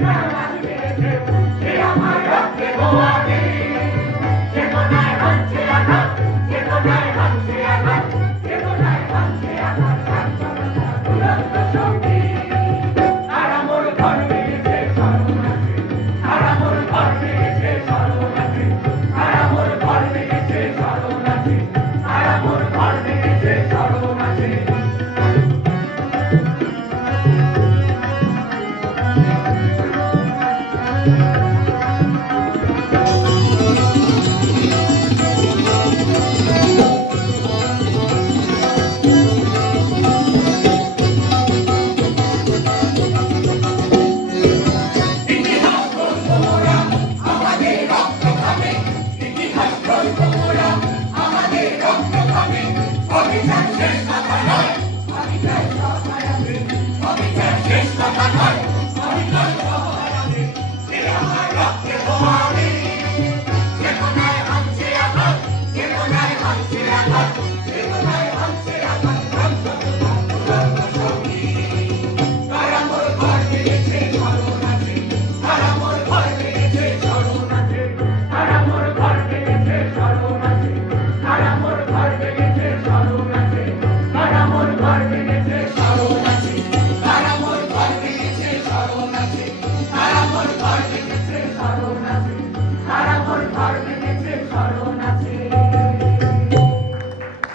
Amen. Krishna Kanhai!